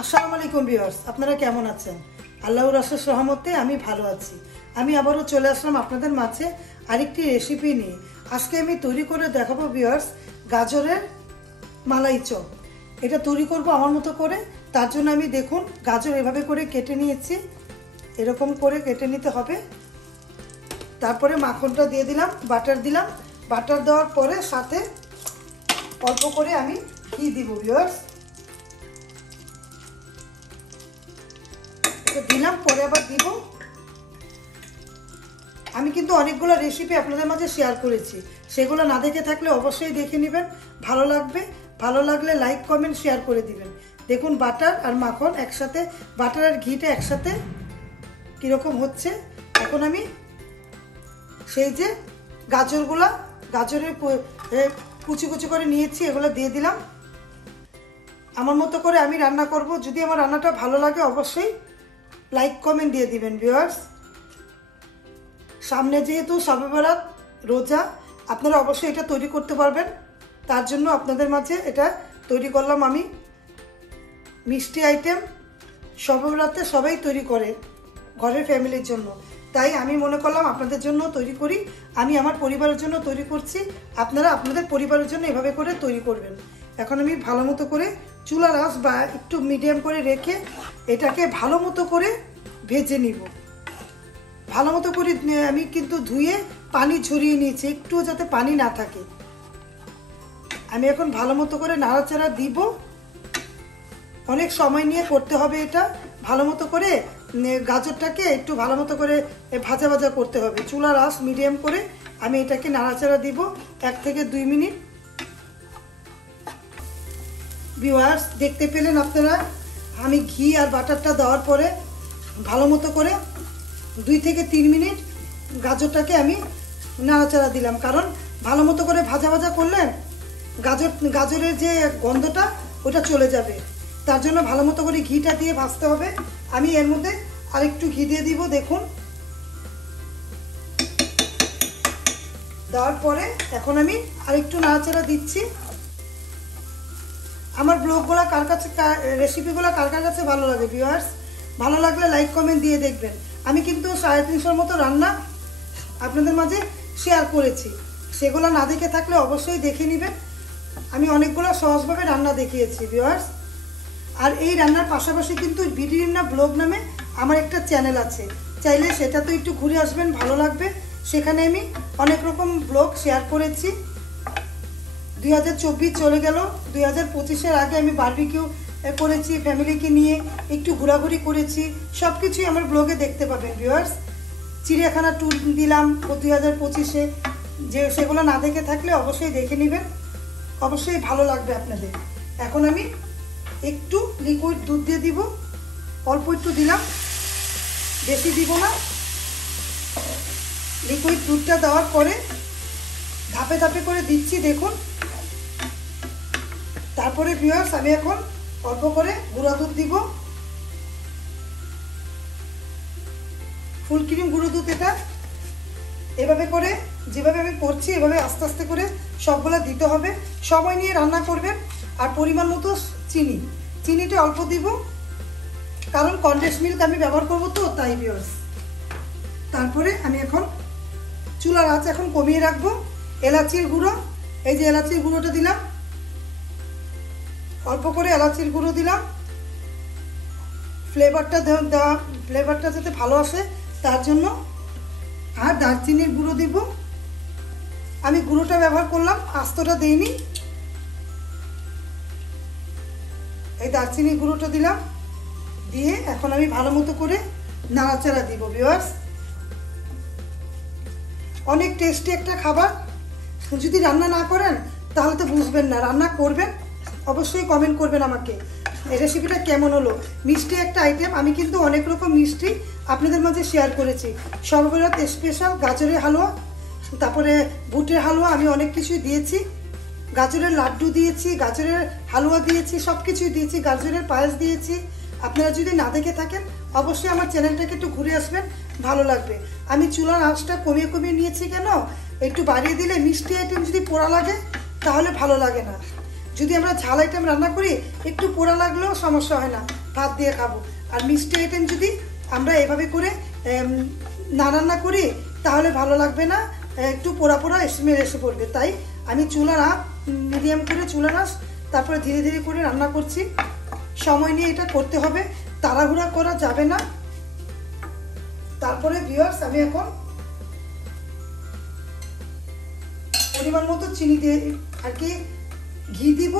আসসালামু আলাইকুম ভিউয়ার্স, আপনারা কেমন আছেন? আল্লাহর অশেষ রহমতে আমি ভালো আছি। আমি আবারও চলে আসলাম আপনাদের মাঝে আরেকটি রেসিপি নিয়ে। আজকে আমি তৈরি করে দেখাবো ভিউয়ার্স গাজরের মালাই চপ। এটা তৈরি করব আমার মতো করে। তার জন্য আমি দেখুন গাজর এভাবে করে কেটে নিয়েছি, এরকম করে কেটে নিতে হবে। তারপরে মাখনটা দিয়ে দিলাম, বাটার দিলাম। বাটার দেওয়ার পরে সাথে অল্প করে আমি ঘি দিব ভিউয়ার্স, দিলাম পরে আবার দিব। আমি কিন্তু অনেকগুলো রেসিপি আপনাদের মাঝে শেয়ার করেছি, সেগুলো না দেখে থাকলে অবশ্যই দেখে নেবেন, ভালো লাগবে। ভালো লাগলে লাইক কমেন্ট শেয়ার করে দিবেন। দেখুন বাটার আর মাখন একসাথে, বাটার আর ঘিটা একসাথে কীরকম হচ্ছে। এখন আমি সেই যে গাজরের কুচি কুচি করে নিয়েছি, এগুলো দিয়ে দিলাম। আমার মতো করে আমি রান্না করব। যদি আমার রান্নাটা ভালো লাগে অবশ্যই লাইক কমেন্ট দিয়ে দিবেন ভিউয়ার্স। সামনে যেহেতু শবে বরাত, রোজা, আপনারা অবশ্যই এটা তৈরি করতে পারবেন। তার জন্য আপনাদের মাঝে এটা তৈরি করলাম আমি। মিষ্টি আইটেম শবে বরাতে সবাই তৈরি করে ঘরের ফ্যামিলির জন্য, তাই আমি মনে করলাম আপনাদের জন্য তৈরি করি। আমি আমার পরিবারের জন্য তৈরি করছি, আপনারা আপনাদের পরিবারের জন্য এভাবে করে তৈরি করবেন। এখন আমি ভালো মতো করে চুলার আঁচ বা একটু মিডিয়াম করে রেখে এটাকে ভালো মতো করে ভেজে নিব। ভালো মতো করে আমি কিন্তু ধুয়ে পানি ঝরিয়ে নিয়েছি, একটু যাতে পানি না থাকে। আমি এখন ভালো মতো করে নাড়াচাড়া দিব। অনেক সময় নিয়ে করতে হবে এটা। ভালো মতো করে গাজরটাকে একটু ভালো মতো করে ভাজা ভাজা করতে হবে। চুলার আঁচ মিডিয়াম করে আমি এটাকে নাড়াচাড়া দিব 1 থেকে 2 মিনিট। ভিউয়ার্স দেখতে পেলেন আপনারা, আমি ঘি আর বাটারটা দেওয়ার পরে ভালো মতো করে 2 থেকে 3 মিনিট গাজরটাকে আমি নাড়াচাড়া দিলাম। কারণ ভালো মতো করে ভাজা ভাজা করলে গাজরের যে গন্ধটা ওটা চলে যাবে। তার জন্য ভালো মতো করে ঘিটা দিয়ে ভাজতে হবে। আমি এর মধ্যে আরেকটু ঘি দিয়ে দিব। দেখুন দেওয়ার পরে এখন আমি আরেকটু নাড়াচাড়া দিচ্ছি। আমার ব্লগগুলো কার কাছে, রেসিপিগুলো কার কার কাছে ভালো লাগে ভিউয়ার্স? ভালো লাগলে লাইক কমেন্ট দিয়ে দেখবেন। আমি কিন্তু 350 মতো রান্না আপনাদের মাঝে শেয়ার করেছি, সেগুলো না দেখে থাকলে অবশ্যই দেখে নেবেন। আমি অনেকগুলো সহজভাবে রান্না দেখিয়েছি ভিউয়ার্স। আর এই রান্নার পাশাপাশি কিন্তু বিডি রান্না ব্লগ নামে আমার একটা চ্যানেল আছে, চাইলে সেটাতে একটু ঘুরে আসবেন, ভালো লাগবে। সেখানে আমি অনেক রকম ব্লগ শেয়ার করেছি। 2024 চলে গেল, 2025-এর আগে আমি বারবিকিউ করেছি, ফ্যামিলিকে নিয়ে একটু ঘোরাঘুরি করেছি। সব কিছুই আমার ব্লগে দেখতে পাবেন ভিউয়ার্স। চিড়িয়াখানা ট্যুর দিলাম 2025-এ, যে সেগুলো না দেখে থাকলে অবশ্যই দেখে নেবেন, অবশ্যই ভালো লাগবে আপনাদের। এখন আমি একটু লিকুইড দুধ দিয়ে দিব, অল্প একটু দিলাম, বেশি দিব না। লিকুইড দুধটা দেওয়ার পরে ধাপে ধাপে করে দিচ্ছি, দেখুন। তারপরে ভিউয়ার্স আমি এখন অল্প করে গুঁড়া দুধ দিব, ফুল ক্রিম গুঁড়ো দুধ। এটা এভাবে করে যেভাবে আমি করছি এভাবে আস্তে আস্তে করে সবগুলা দিতে হবে। সময় নিয়ে রান্না করবেন। আর পরিমাণ মতো চিনিটা অল্প দিব, কারণ কনডেন্স মিল্ক আমি ব্যবহার করব তো, তাই ভিউয়ার্স। তারপরে আমি এখন চুলার আঁচ এখন কমিয়ে রাখবো। এলাচির গুঁড়ো, এই যে এলাচির গুঁড়োটা দিলাম, অল্প করে এলাচির গুঁড়ো দিলাম। ফ্লেভারটা যাতে ভালো আসে তার জন্য। আর দারচিনির গুঁড়ো দিব। আমি গুঁড়োটা ব্যবহার করলাম, আস্তটা দেইনি। এই দারচিনির গুঁড়োটা দিলাম, দিয়ে এখন আমি ভালো মতো করে নাড়াচাড়া দিব ভিউয়ার্স। অনেক টেস্টি একটা খাবার। যদি রান্না না করেন তাহলে তো বুঝবেন না। রান্না করবেন, অবশ্যই কমেন্ট করবেন আমাকে এই রেসিপিটা কেমন হলো। মিষ্টি একটা আইটেম, আমি কিন্তু অনেক রকম মিষ্টি আপনাদের মাঝে শেয়ার করেছি। শবে বরাত স্পেশাল গাজরের হালুয়া, তারপরে বুটের হালুয়া, আমি অনেক কিছুই দিয়েছি। গাজরের লাড্ডু দিয়েছি, গাজরের হালুয়া দিয়েছি, সব কিছুই দিয়েছি। গাজরের পায়েস দিয়েছি। আপনারা যদি না দেখে থাকেন অবশ্যই আমার চ্যানেলটাকে একটু ঘুরে আসবেন, ভালো লাগবে। আমি চুলার আঁচটা কমিয়ে কমিয়ে নিয়েছি কেন, একটু বাড়িয়ে দিলে মিষ্টি আইটেম যদি পোড়া লাগে তাহলে ভালো লাগে না। যদি আমরা ঝাল আইটেম রান্না করি একটু পোড়া লাগলেও সমস্যা হয় না, ভাত দিয়ে খাবো। আর মিষ্টি আইটেম যদি আমরা এভাবে করে না রান্না করি তাহলে ভালো লাগবে না, একটু পোড়া পোড়া স্মেল এসে পড়বে। তাই আমি চুলার আঁচ মিডিয়াম করে চুলার আঁচ, তারপরে ধীরে ধীরে করে রান্না করছি। সময় নিয়ে এটা করতে হবে, তাড়াহুড়া করা যাবে না। তারপরে ভিউয়ার্স আমি এখন পরিমাণ মতো চিনি দিয়ে আর কি ঘি দিব,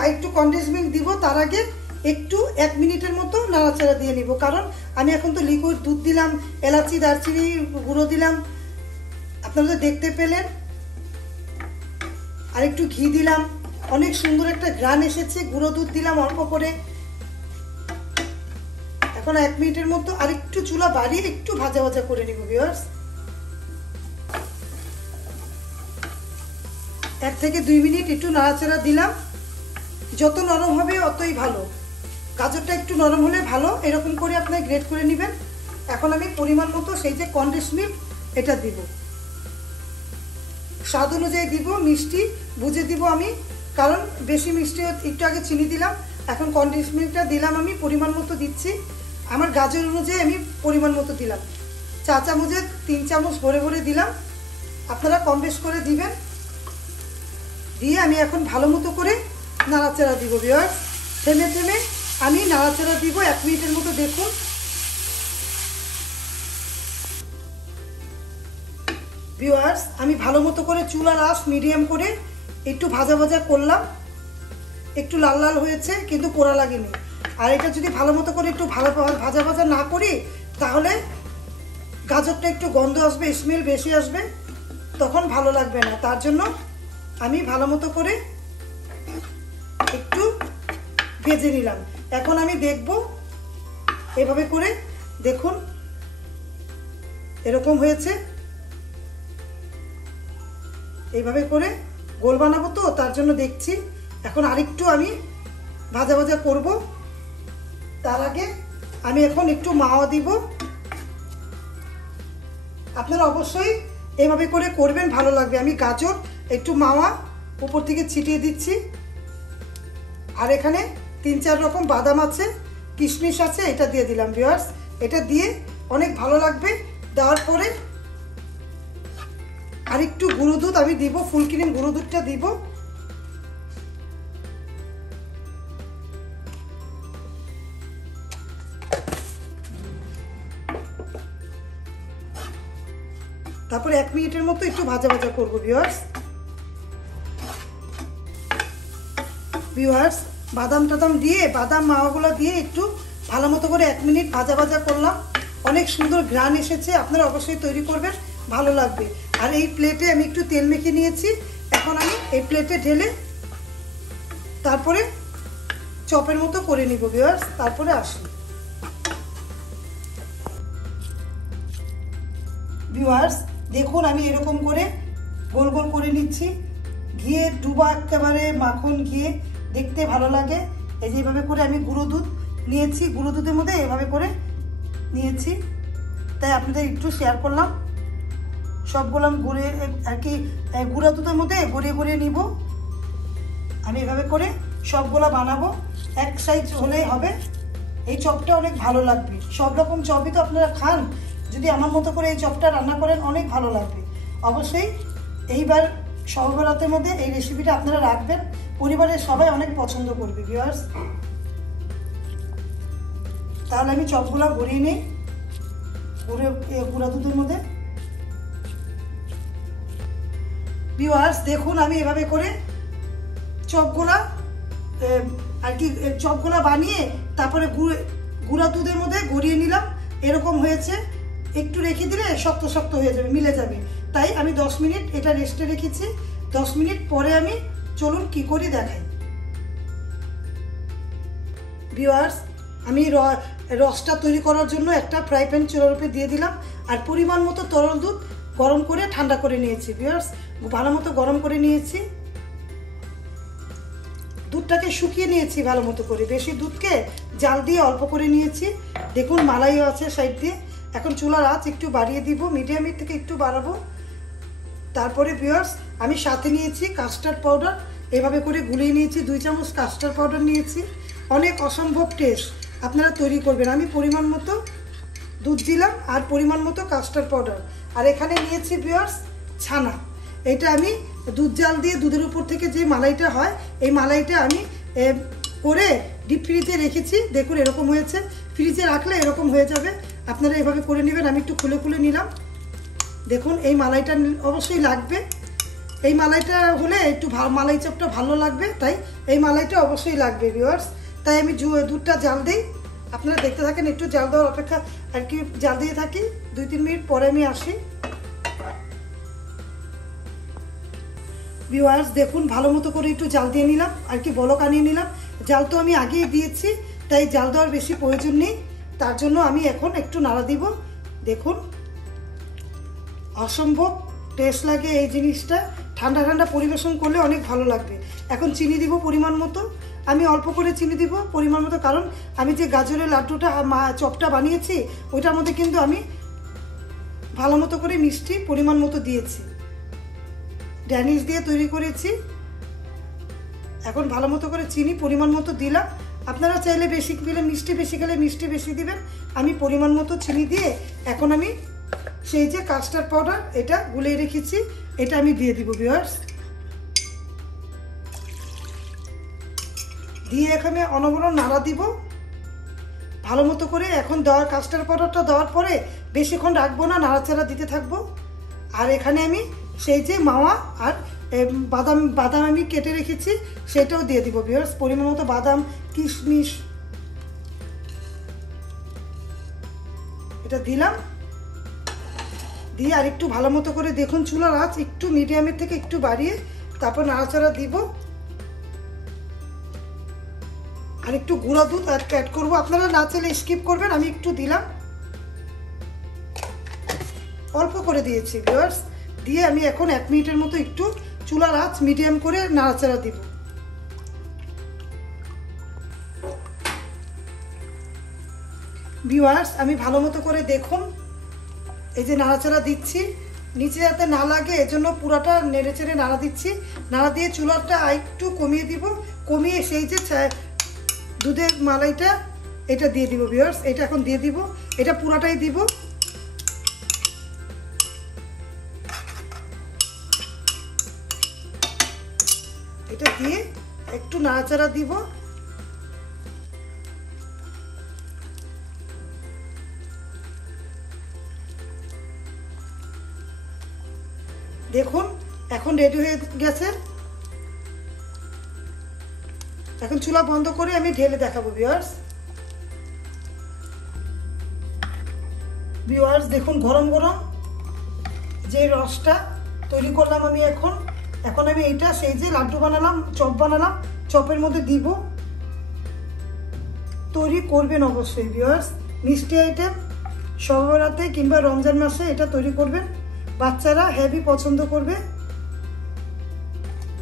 আর একটু কনডেন্স মিল্ক দিব। তার আগে একটু 1 মিনিটের মতো নাড়াচাড়া দিয়ে নিব, কারণ আমি এখন তো লিকুইড দুধ দিলাম, এলাচি দারচিনি গুঁড়ো দিলাম, আপনারা তো দেখতে পেলেন। আর একটু ঘি দিলাম, অনেক সুন্দর একটা ঘ্রাণ এসেছে। গুঁড়ো দুধ দিলাম অল্প করে। এখন 1 মিনিটের মতো আর একটু চুলা বাড়িয়ে একটু ভাজা ভাজা করে নিব ভিউয়ার্স। 1 থেকে 2 মিনিট একটু নাড়াচাড়া দিলাম। যত নরম হবে অতই ভালো, গাজরটা একটু নরম হলে ভালো। এরকম করে আপনারা গ্রেট করে নেবেন। এখন আমি পরিমাণ মতো সেই যে কনডেন্স মিল্ক এটা দিব, স্বাদ অনুযায়ী দিব, মিষ্টি বুঝে দিব আমি, কারণ বেশি মিষ্টি একটু আগে চিনি দিলাম, এখন কনডেন্স মিল্কটা দিলাম আমি পরিমাণ মতো দিচ্ছি। আমার গাজর অনুযায়ী আমি পরিমাণ মতো দিলাম, চা চামচে 3 চামচ ভরে ভরে দিলাম, আপনারা কম বেশ করে দিবেন। দিয়ে আমি এখন ভালো মতো করে নাড়াচাড়া দিব ভিউয়ার্স। থেমে থেমে আমি নাড়াচাড়া দিব 1 মিনিটের মতো। দেখুন ভিউয়ার্স, আমি ভালো মতো করে চুলার আঁচ মিডিয়াম করে একটু ভাজা ভাজা করলাম। একটু লাল লাল হয়েছে কিন্তু পোড়া লাগেনি। আর এটা যদি ভালো মতো করে একটু ভাজা ভাজা না করি তাহলে গাজরটা একটু গন্ধ আসবে, স্মেল বেশি আসবে, তখন ভালো লাগবে না। তার জন্য আমি ভালো মতো করে একটু ভেজে নিলাম। এখন আমি দেখব এভাবে করে, দেখুন এরকম হয়েছে। এইভাবে করে গোল বানাবো তো, তার জন্য দেখছি। এখন আরেকটু আমি ভাজা ভাজা করব। তার আগে আমি এখন একটু মাওয়া দিব। আপনারা অবশ্যই এইভাবে করে করবেন, ভালো লাগবে। আমি গাজর একটু মাওয়া উপর থেকে ছিটিয়ে দিচ্ছি। আর এখানে 3-4 রকম বাদাম আছে, কিশমিশ আছে, এটা দিয়ে দিলাম ভিউয়ার্স। এটা দিয়ে অনেক ভালো লাগবে। দেওয়ার পরে আর একটু গুঁড়ো দুধ আমি দিব, ফুল ক্রিম গুঁড়ো দুধটা দিব। তারপরে 1 মিনিটের মতো একটু ভাজা ভাজা করবো ভিউয়ার্স। বাদাম টাদাম দিয়ে, বাদাম মাওয়াগুলো দিয়ে একটু ভালো মতো করে 1 মিনিট ভাজা ভাজা করলাম। অনেক সুন্দর ঘ্রাণ এসেছে, আপনারা অবশ্যই তৈরি করবেন, ভালো লাগবে। আর এই প্লেটে আমি একটু তেল মেখে নিয়েছি। এখন আমি এই প্লেটে ঢেলে তারপরে চপের মতো করে নিব ভিউয়ার্স। তারপরে আসি ভিউয়ার্স, দেখুন আমি এরকম করে গোল গোল করে নিচ্ছি। ঘিয়ে ডুবা, একেবারে মাখন ঘিয়ে দেখতে ভালো লাগে। এই যেভাবে করে আমি গুঁড়ো দুধ নিয়েছি, গুঁড়ো দুধের মধ্যে এভাবে করে নিয়েছি, তাই আপনাদের একটু শেয়ার করলাম। সবগুলো আমি গুঁড়ে আর কি গুঁড়া দুধের মধ্যে গড়িয়ে গড়িয়ে নিব। আমি এভাবে করে সবগুলো বানাবো, এক সাইজ হলেই হবে। এই চপটা অনেক ভালো লাগবে। সব রকম চপই তো আপনারা খান, যদি আমার মতো করে এই চপটা রান্না করেন অনেক ভালো লাগবে। অবশ্যই এইবার সহবরাতের মধ্যে এই রেসিপিটা আপনারা রাখবেন, পরিবারের সবাই অনেক পছন্দ করবে ভিউয়ার্স। তাহলে আমি চপগুলো গড়িয়ে নিই গুঁড়া দুধের মধ্যে। ভিউয়ার্স দেখুন আমি এভাবে করে চপগুলা আর কি চপগুলা বানিয়ে তারপরে গুঁড়া দুধের মধ্যে গড়িয়ে নিলাম। এরকম হয়েছে। একটু রেখে দিলে শক্ত শক্ত হয়ে যাবে, মিলে যাবে। তাই আমি 10 মিনিট এটা রেস্টে রেখেছি। 10 মিনিট পরে আমি চলুন কি করি দেখাই ভিউয়ার্স। আমি রসটা তৈরি করার জন্য একটা ফ্রাই প্যান চুলার উপরে দিয়ে দিলাম। আর পরিমাণ মতো তরল দুধ গরম করে ঠান্ডা করে নিয়েছি ভিউয়ার্স, ভালো মতো গরম করে নিয়েছি। দুধটাকে শুকিয়ে নিয়েছি ভালো মতো করে, বেশি দুধকে জাল দিয়ে অল্প করে নিয়েছি। দেখুন মালাইও আছে সাইড দিয়ে। এখন চুলার আঁচ একটু বাড়িয়ে দিব, মিডিয়ামের থেকে একটু বাড়াবো। তারপরে ভিউয়ার্স আমি সাথে নিয়েছি কাস্টার্ড পাউডার, এভাবে করে গুলিয়ে নিয়েছি। 2 চামচ কাস্টার্ড পাউডার নিয়েছি। অনেক অসম্ভব টেস্ট, আপনারা তৈরি করবেন। আমি পরিমাণ মতো দুধ দিলাম আর পরিমাণ মতো কাস্টার্ড পাউডার, আর এখানে নিয়েছি ভিউয়ার্স ছানা। এটা আমি দুধ জাল দিয়ে দুধের উপর থেকে যে মালাইটা হয় এই মালাইটা আমি করে ডিপ ফ্রিজে রেখেছি। দেখুন এরকম হয়েছে, ফ্রিজে রাখলে এরকম হয়ে যাবে, আপনারা এভাবে করে নেবেন। আমি একটু খুলে খুলে নিলাম। দেখুন এই মালাইটা অবশ্যই লাগবে, এই মালাইটা হলে একটু মালাই চপটা ভালো লাগবে, তাই এই মালাইটা অবশ্যই লাগবে ভিউয়ার্স। তাই আমি দুধটা জাল দিই, আপনারা দেখতে থাকেন। একটু জাল দেওয়ার অপেক্ষা আর কি, জাল দিয়ে থাকি। 2-3 মিনিট পরে আমি আসি। ভিউয়ার্স দেখুন ভালো মতো করে একটু জাল দিয়ে নিলাম আর কি, বলক আনিয়ে নিলাম। জাল তো আমি আগেই দিয়েছি, তাই জাল দেওয়ার বেশি প্রয়োজন নেই, তার জন্য আমি এখন একটু নাড়া দিব। দেখুন অসম্ভব টেস্ট লাগে এই জিনিসটা, ঠান্ডা ঠান্ডা পরিবেশন করলে অনেক ভালো লাগবে। এখন চিনি দিব পরিমাণ মতো, আমি অল্প করে চিনি দিব পরিমাণ মতো, কারণ আমি যে গাজরের লাড্ডুটা চপটা বানিয়েছি ওইটার মধ্যে কিন্তু আমি ভালো মতো করে মিষ্টি পরিমাণ মতো দিয়েছি, ড্যানিশ দিয়ে তৈরি করেছি। এখন ভালো মতো করে চিনি পরিমাণ মতো দিলাম। আপনারা চাইলে বেশি দিলে মিষ্টি বেশি গেলে মিষ্টি বেশি দিবেন। আমি পরিমাণ মতো চিনি দিয়ে এখন আমি সেই যে কাস্টার্ড পাউডার এটা গুলিয়ে রেখেছি এটা আমি দিয়ে দিব ভিউয়ার্স। দিয়ে এখানে অনবরত নাড়া দিব ভালো মতো করে। এখন দেওয়ার কাস্টার্ড পাউডারটা দেওয়ার পরে বেশিক্ষণ রাখবো না, নাড়াচাড়া দিতে থাকবো। আর এখানে আমি সেই যে মাওয়া আর বাদাম আমি কেটে রেখেছি সেটাও দিয়ে দিব ভিউয়ার্স। পরিমাণ মতো বাদাম, কিশমিশ এটা দিলাম, দিয়ে আর একটু ভালো মতো করে দেখুন চুলার আঁচ একটু মিডিয়ামের থেকে একটু বাড়িয়ে তারপর নাড়াচাড়া দিব। আর একটু গুঁড়া দুধ অ্যাড করবো, আপনারা না চাইলে স্কিপ করবেন, আমি একটু দিলাম, অল্প করে দিয়েছি ভিউয়ার্স। দিয়ে আমি এখন 1 মিনিটের মতো একটু চুলার আঁচ মিডিয়াম করে নাড়াচাড়া দিব। ভিউয়ার্স আমি ভালো মতো করে দেখুন এই যে নাড়াচাড়া দিচ্ছি, নিচে যাতে না লাগে এজন্য পুরাটা নেড়ে চেড়ে নাড়া দিচ্ছি। নাড়া দিয়ে চুলাটা একটু কমিয়ে দিব, কমিয়ে সেই যে দুধের মালাইটা এটা দিয়ে দিব ভিউয়ার্স। এটা এখন দিয়ে দিব, এটা পুরাটাই দিব। এটা দিয়ে একটু নাড়াচাড়া দিব। দেখুন এখন রেডি হয়ে গেছে। এখন চুলা বন্ধ করে আমি ঢেলে দেখাবো ভিউয়ার্স। দেখুন গরম গরম যে রসটা তৈরি করলাম আমি এখন আমি এটা সেই যে লাড্ডু বানালাম, চপ বানালাম, চপের মধ্যে দিব। তৈরি করবেন অবশ্যই ভিউয়ার্স, মিষ্টি আইটেম শবে বরাতে কিংবা রমজান মাসে এটা তৈরি করবেন, বাচ্চারা হেভি পছন্দ করবে।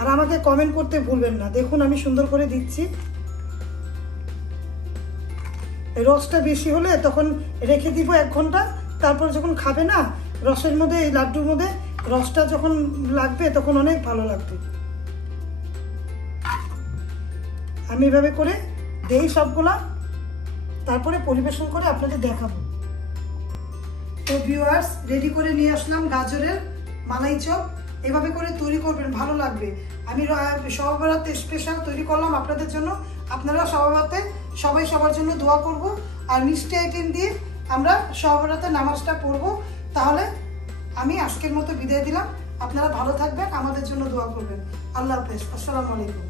আর আমাকে কমেন্ট করতে ভুলবেন না। দেখুন আমি সুন্দর করে দিচ্ছি। রসটা বেশি হলে তখন রেখে দিব 1 ঘন্টা, তারপর যখন খাবে না রসের মধ্যে এই লাড্ডুর মধ্যে রসটা যখন লাগবে তখন অনেক ভালো লাগবে। আমি এভাবে করে দেই সবগুলা, তারপরে পরিবেশন করে আপনাদের দেখাবো। তো ভিউয়ার্স রেডি করে নিয়ে আসলাম গাজরের মালাই চপ, এভাবে করে তৈরি করবেন, ভালো লাগবে। আমি শবে বরাতে স্পেশাল তৈরি করলাম আপনাদের জন্য। আপনারা শবে বরাতে সবাই সবার জন্য দোয়া করব, আর মিষ্টি আইটেম দিয়ে আমরা শবে বরাতে নামাজটা পড়বো। তাহলে আমি আজকের মতো বিদায় দিলাম, আপনারা ভালো থাকবেন, আমাদের জন্য দোয়া করবেন। আল্লাহ হাফেজ, আসসালামু আলাইকুম।